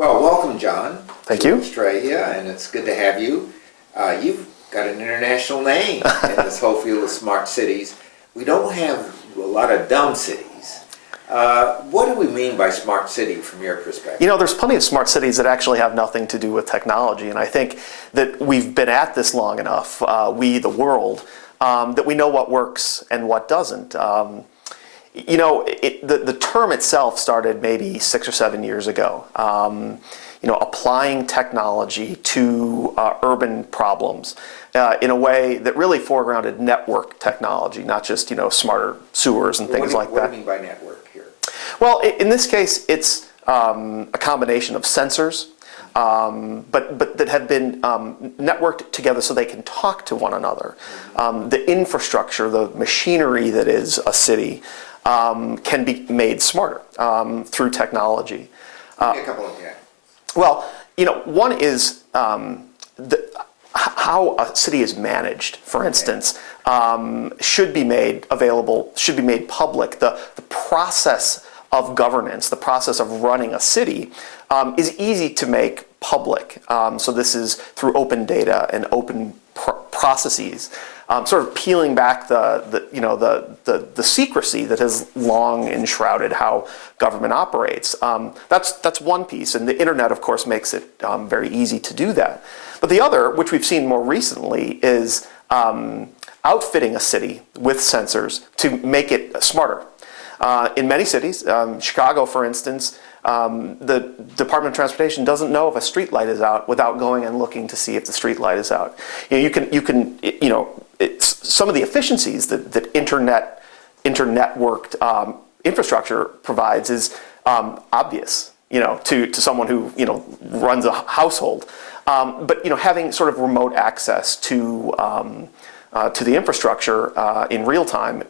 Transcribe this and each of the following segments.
Well, welcome, John. Thank to you. Australia, and it's good to have you. You've got an international name in this whole field of smart cities. We don't have a lot of dumb cities. What do we mean by smart city from your perspective? You know, there's plenty of smart cities that actually have nothing to do with technology, and I think that we've been at this long enough, we, the world, that we know what works and what doesn't. You know, the term itself started maybe 6 or 7 years ago. You know, applying technology to urban problems in a way that really foregrounded network technology, not just, you know, smarter sewers and things like that. What do you mean by network here? Well, in this case, it's a combination of sensors, but that have been networked together so they can talk to one another. The infrastructure, the machinery that is a city, can be made smarter through technology. Give me a couple of examples. Well, you know, one is how a city is managed, for instance, should be made available, should be made public. The process of governance, the process of running a city, is easy to make public. So this is through open data and open processes, sort of peeling back the secrecy that has long enshrouded how government operates. That's one piece, and the internet, of course, makes it very easy to do that. But the other, which we've seen more recently, is outfitting a city with sensors to make it smarter. In many cities, Chicago, for instance, the Department of Transportation doesn't know if a street light is out without going and looking to see if the street light is out. You can some of the efficiencies that internet-worked infrastructure provides is obvious, you know, to someone who, you know, runs a household. But, you know, having sort of remote access to the infrastructure in real time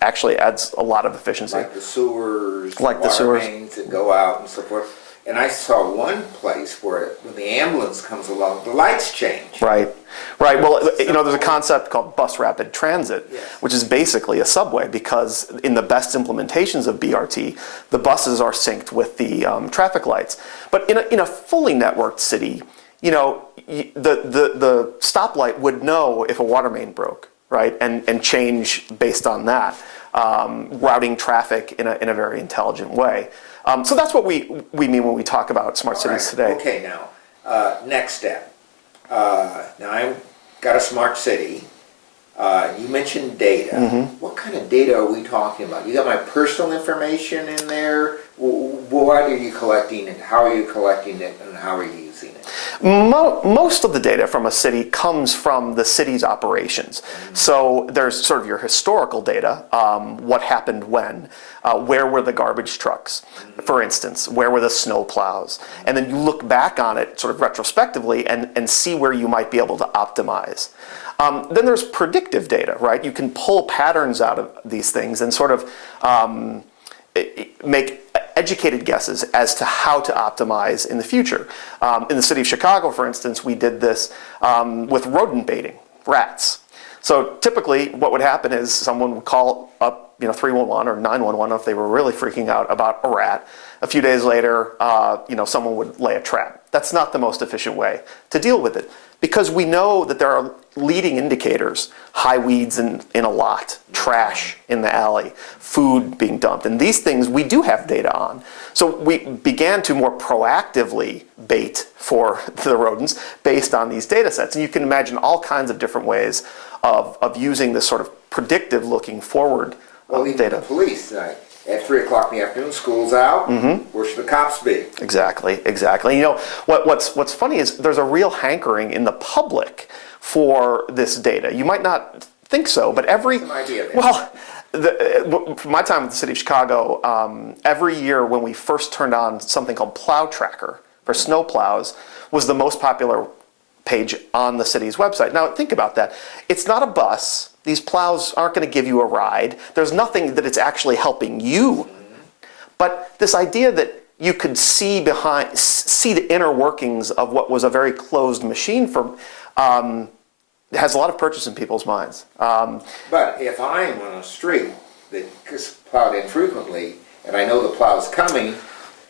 actually adds a lot of efficiency. Like the sewers, like the sewers, mains that go out and so forth. And I saw one place where when the ambulance comes along, the lights change. Right. Well, you know, there's a concept called bus rapid transit, yes, which is basically a subway, because in the best implementations of BRT, the buses are synced with the traffic lights. But in a fully networked city, you know, the stoplight would know if a water main broke, right, and change based on that, routing traffic in a very intelligent way. So that's what we mean when we talk about smart cities today. Okay, now, next step. Now I've got a smart city. You mentioned data. Mm-hmm. What kind of data are we talking about? You got my personal information in there? What are you collecting, and how are you collecting it, and how are you using it? Most of the data from a city comes from the city's operations. Mm-hmm. So there's sort of your historical data, what happened when, where were the garbage trucks, mm-hmm, for instance, where were the snow plows, and then you look back on it sort of retrospectively and see where you might be able to optimize. Then there's predictive data, right? You can pull patterns out of these things and sort of make educated guesses as to how to optimize in the future. In the city of Chicago, for instance, we did this with rodent baiting, rats. So typically what would happen is someone would call up, you know, 311 or 911 if they were really freaking out about a rat. A few days later, you know, someone would lay a trap. That's not the most efficient way to deal with it, because we know that there are leading indicators: high weeds in a lot, trash in the alley, food being dumped. And these things we do have data on. So we began to more proactively bait for the rodents based on these data sets. And you can imagine all kinds of different ways of using this sort of predictive looking forward well, even data. The police, at 3 o'clock in the afternoon, school's out, mm-hmm, where should the cops be? Exactly. You know, what's funny is there's a real hankering in the public for this data. You might not think so, but Some idea there. well, from my time with the city of Chicago, every year when we first turned on something called Plow Tracker for snow plows was the most popular page on the city's website. Now think about that. It's not a bus. These plows aren't going to give you a ride. There's nothing that it's actually helping you. But this idea that you could see the inner workings of what was a very closed machine has a lot of purchase in people's minds. But if I'm on a street that gets plowed in frequently, and I know the plow's coming,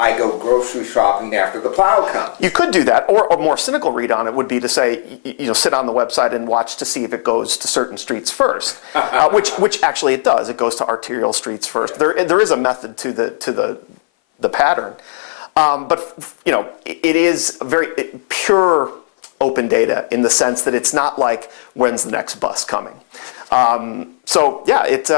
I go grocery shopping after the plow comes. You could do that, or a more cynical read on it would be to say, sit on the website and watch to see if it goes to certain streets first, which actually it does. It goes to arterial streets first. There is a method to the pattern, but it is very pure open data in the sense that it's not like when's the next bus coming. So yeah, it's.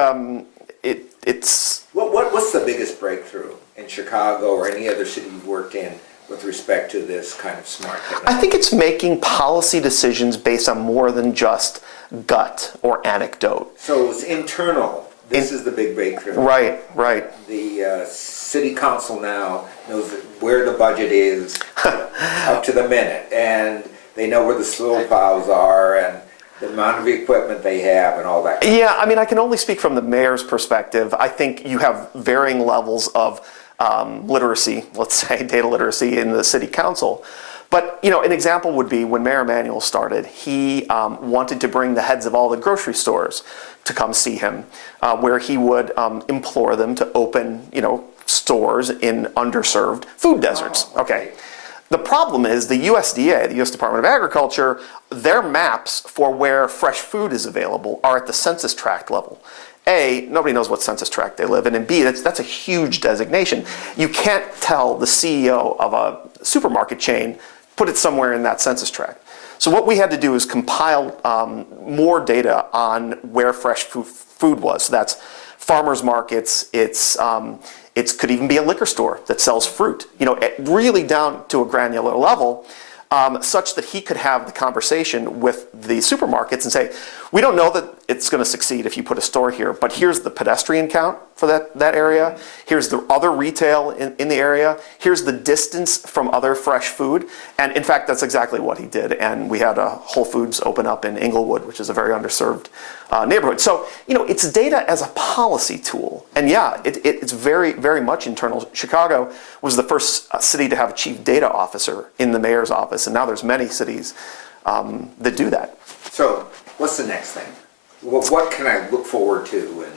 What's the biggest breakthrough in Chicago or any other city you've worked in with respect to this kind of smart technology? I think it's making policy decisions based on more than just gut or anecdote. So it's internal. This is the big breakthrough. Right. The city council now knows where the budget is up to the minute, and they know where the slow plows are and the amount of equipment they have and all that. Yeah, I mean, I can only speak from the mayor's perspective. I think you have varying levels of literacy, let's say data literacy in the city council. But, an example would be when Mayor Emanuel started, he wanted to bring the heads of all the grocery stores to come see him, where he would implore them to open, stores in underserved food deserts. Okay. The problem is the USDA, the U.S. Department of Agriculture, their maps for where fresh food is available are at the census tract level. A, nobody knows what census tract they live in, and B, that's a huge designation. You can't tell the CEO of a supermarket chain, put it somewhere in that census tract. So what we had to do is compile more data on where fresh food was. So that's farmers markets, it could even be a liquor store that sells fruit, really down to a granular level, such that he could have the conversation with the supermarkets and say, we don't know that it's going to succeed if you put a store here, but here's the pedestrian count for that area. Here's the other retail in the area. Here's the distance from other fresh food. And in fact, that's exactly what he did. And we had a Whole Foods open up in Inglewood, which is a very underserved neighborhood. So, it's data as a policy tool. And yeah, it's very, very much internal. Chicago was the first city to have a chief data officer in the mayor's office. And now there's many cities that do that. So what's the next thing? What can I look forward to in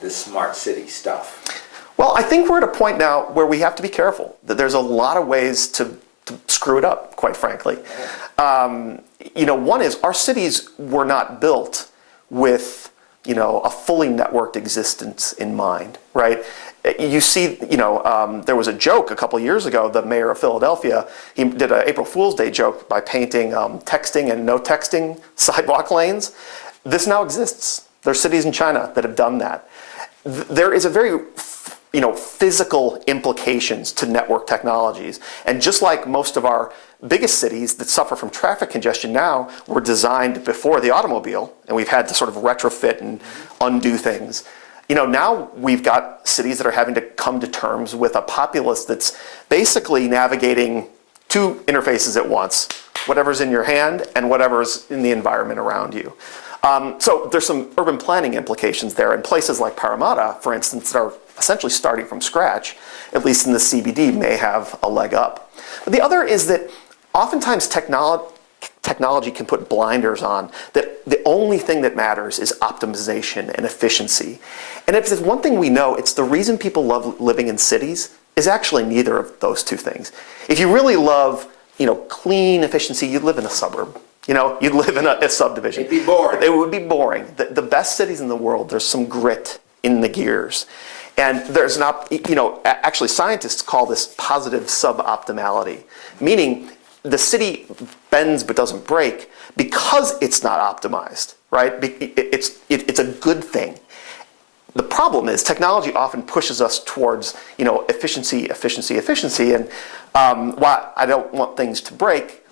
this smart city stuff? Well, I think we're at a point now where we have to be careful. That there's a lot of ways to screw it up, quite frankly. One is our cities were not built with, a fully networked existence in mind, right? You see, there was a joke a couple years ago, the mayor of Philadelphia, he did an April Fool's Day joke by painting texting and no texting sidewalk lanes. This now exists. There are cities in China that have done that. There is a very, physical implications to network technologies. And just like most of our biggest cities that suffer from traffic congestion now were designed before the automobile, and we've had to sort of retrofit and undo things. Now we've got cities that are having to come to terms with a populace that's basically navigating two interfaces at once, whatever's in your hand and whatever's in the environment around you. So there's some urban planning implications there, and places like Parramatta, for instance, that are essentially starting from scratch, at least in the CBD, may have a leg up. But the other is that oftentimes technology can put blinders on, that the only thing that matters is optimization and efficiency. And if there's one thing we know, it's the reason people love living in cities is actually neither of those two things. If you really love, clean efficiency, you'd live in a suburb. You'd live in a subdivision. It'd be boring. It would be boring. The best cities in the world, there's some grit in the gears. And there's not, actually scientists call this positive suboptimality, meaning the city bends but doesn't break because it's not optimized, right? It's a good thing. The problem is technology often pushes us towards, efficiency, and while I don't want things to break,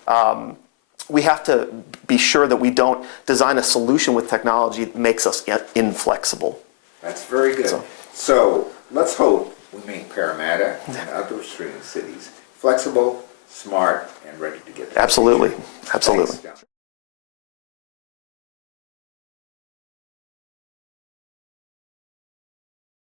we have to be sure that we don't design a solution with technology that makes us inflexible. That's very good. So let's hope we make Parramatta and other streaming cities flexible, smart, and ready to get there. Absolutely. Thanks, John.